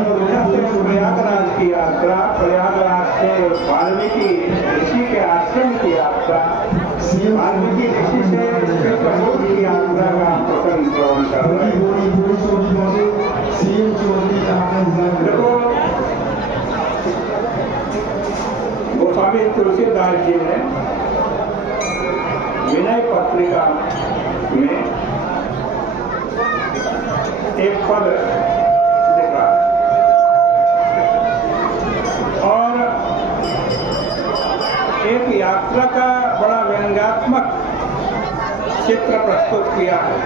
अयोध्या से प्रयागराज की यात्रा, प्रयागराज से वाल्मीकि ऋषि के आश्रम की यात्रा, वाल्मीकि ऋषि से चित्रकूट की यात्रा का प्रसंग ग्रहण कर रहे हैं। देखो, गोस्वामी तुलसीदास जी ने विनय पत्रिका में एक पद लिखा और एक यात्रा का बड़ा व्यंग्यात्मक चित्र प्रस्तुत किया है।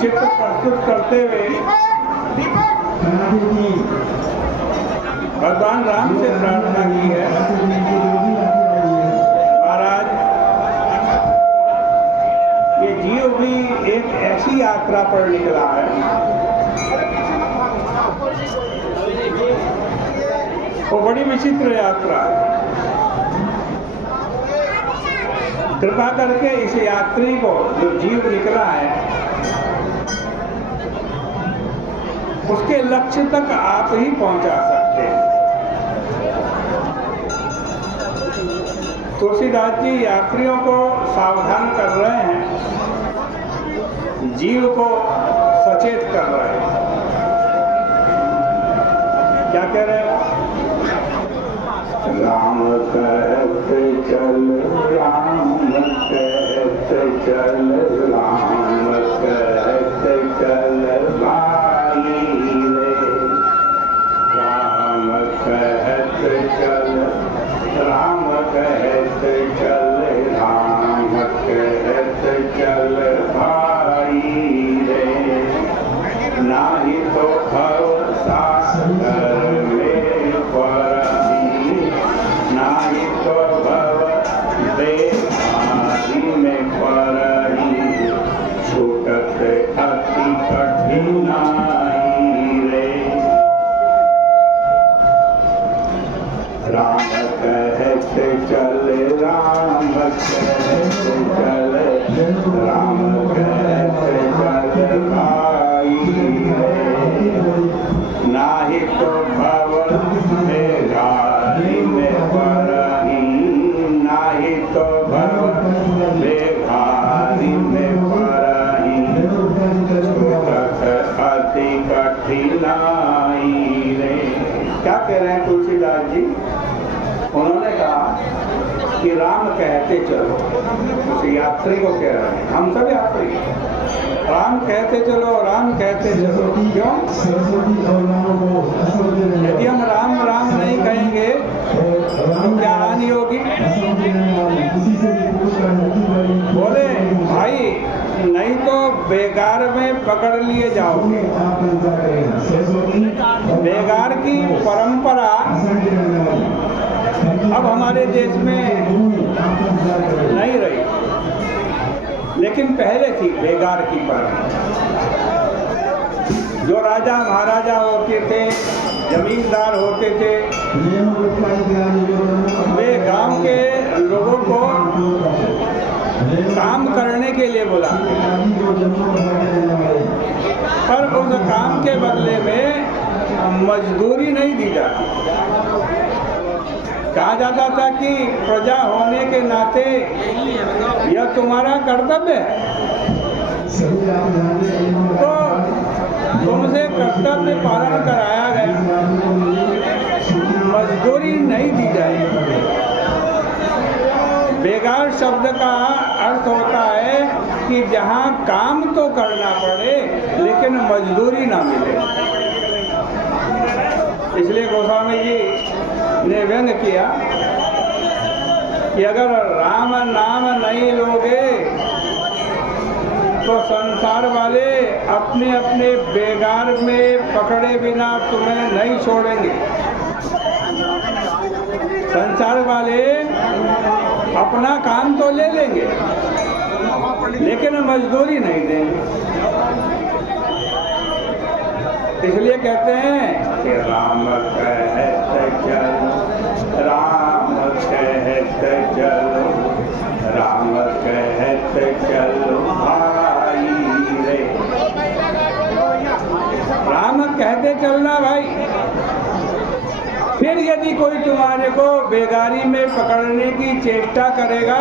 चित्र प्रस्तुत करते हुए भगवान राम से प्रार्थना की है, महाराज ये जीव भी एक ऐसी यात्रा पर निकला है वो बड़ी विचित्र यात्रा है। कृपा करके इस यात्री को, जो जीव निकला है, उसके लक्ष्य तक आप ही पहुंचा सकते हैं। तुलसीदास जी यात्रियों को सावधान कर रहे हैं, जीव को सचेत कर रहे हैं। क्या कह रहे हैं? राम कहते चल, राम कहते चल, राम कहते चल भाई रे, राम कहते चल, राम कहते चल, राम कहते चल भाई रे, नाही तो भव सागर में पड़ही, नाही तो भव बेमारी में पड़ही, छूटत अति कठिनाई रे, राम कहते चले, राम कहते चले, राम कहते चले भाई रे, नाही तो भव बेगारी में पड़ही, नाही तो भव बेगारी में पड़ही, छूटत अति कठिनाई रे। क्या कह रहे हैं तुलसीदास जी? उन्होंने कहा कि राम कहते चलो, उस यात्री को कह रहे हैं, हम सब यात्री, राम कहते चलो, राम कहते चलो। क्यों? यदि हम राम राम नहीं कहेंगे तो क्या हानि होगी? बोले भाई नहीं तो बेगार में पकड़ लिए जाओगे। बेगार की परंपरा अब हमारे देश में नहीं रही, लेकिन पहले थी बेगार की परंपरा। जो राजा महाराजा होते थे, जमींदार होते थे, वे गांव के लोगों को काम करने के लिए बुलाते, पर उस काम के बदले में मजदूरी नहीं दी जाती। कहा जाता था कि प्रजा होने के नाते यह तुम्हारा कर्तव्य है, तो तुमसे कर्तव्य पालन कराया गया, मजदूरी नहीं दी जाएगी। बेगार शब्द का अर्थ होता है कि जहाँ काम तो करना पड़े लेकिन मजदूरी ना मिले। इसलिए गोस्वामी जी ने व्यंग किया कि अगर राम नाम नहीं लोगे तो संसार वाले अपने अपने बेगार में पकड़े बिना तुम्हें नहीं छोड़ेंगे। संसार वाले अपना काम तो ले लेंगे लेकिन मजदूरी नहीं देंगे। इसलिए कहते हैं कि राम कहते चलो, राम कहते चलो, राम कहते चलो भाई रे, चलना भाई। फिर यदि कोई तुम्हारे को बेगारी में पकड़ने की चेष्टा करेगा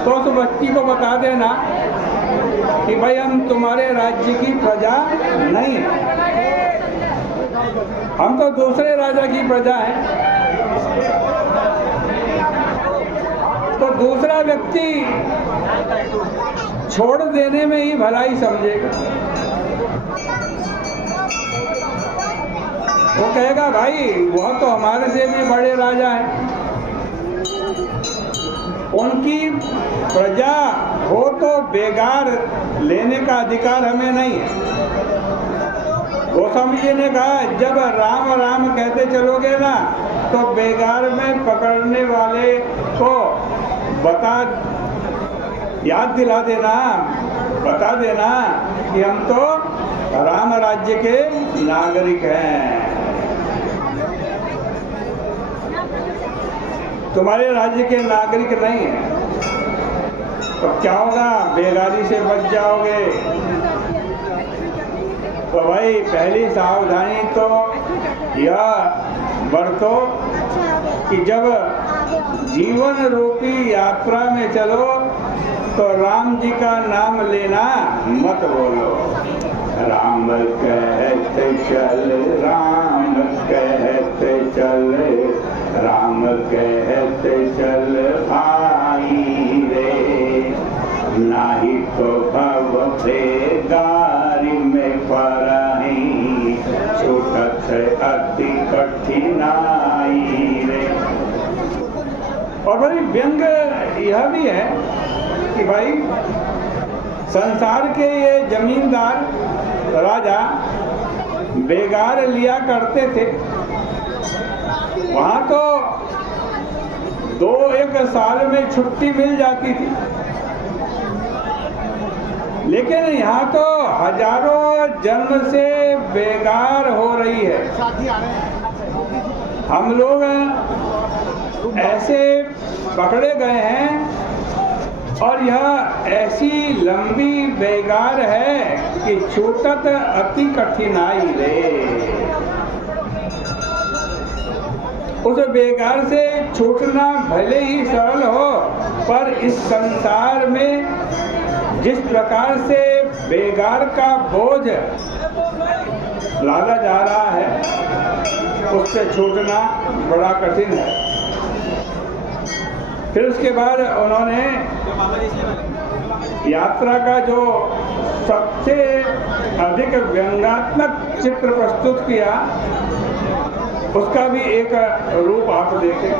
तो उस व्यक्ति को बता देना कि भाई हम तुम्हारे राज्य की प्रजा नहीं है, हम तो दूसरे राजा की प्रजा हैं। तो दूसरा व्यक्ति छोड़ देने में ही भलाई समझेगा। वो कहेगा भाई वह तो हमारे से भी बड़े राजा हैं, उनकी प्रजा हो तो बेगार लेने का अधिकार हमें नहीं है। गोस्वामी जी ने कहा जब राम राम कहते चलोगे ना तो बेगार में पकड़ने वाले को याद दिला देना, बता देना कि हम तो राम राज्य के नागरिक हैं, तुम्हारे राज्य के नागरिक नहीं है। तो क्या होगा, बेगारी से बच जाओगे। तो भाई पहली सावधानी तो यह बरतो कि जब जीवन रूपी यात्रा में चलो तो राम जी का नाम लेना मत बोलो। राम कहते चल, राम कहते चल, राम कहते चल भाई रे, नाही तो भव बेगारी में पराही, छूटत अति कठिनाई रे। और बड़ी व्यंग यह भी है कि भाई संसार के ये जमींदार राजा बेगार लिया करते थे, वहाँ तो 2-1 साल में छुट्टी मिल जाती थी, लेकिन यहाँ तो हजारों जन्म से बेगार हो रही है। हम लोग ऐसे पकड़े गए हैं और यह ऐसी लंबी बेगार है कि छूटत अति कठिनाई रे। उस बेगार से छूटना भले ही सरल हो, पर इस संसार में जिस प्रकार से बेगार का बोझ लादा जा रहा है उससे छूटना बड़ा कठिन है। फिर उसके बाद उन्होंने यात्रा का जो सबसे अधिक व्यंग्यात्मक चित्र प्रस्तुत किया उसका भी एक रूप आप देखें।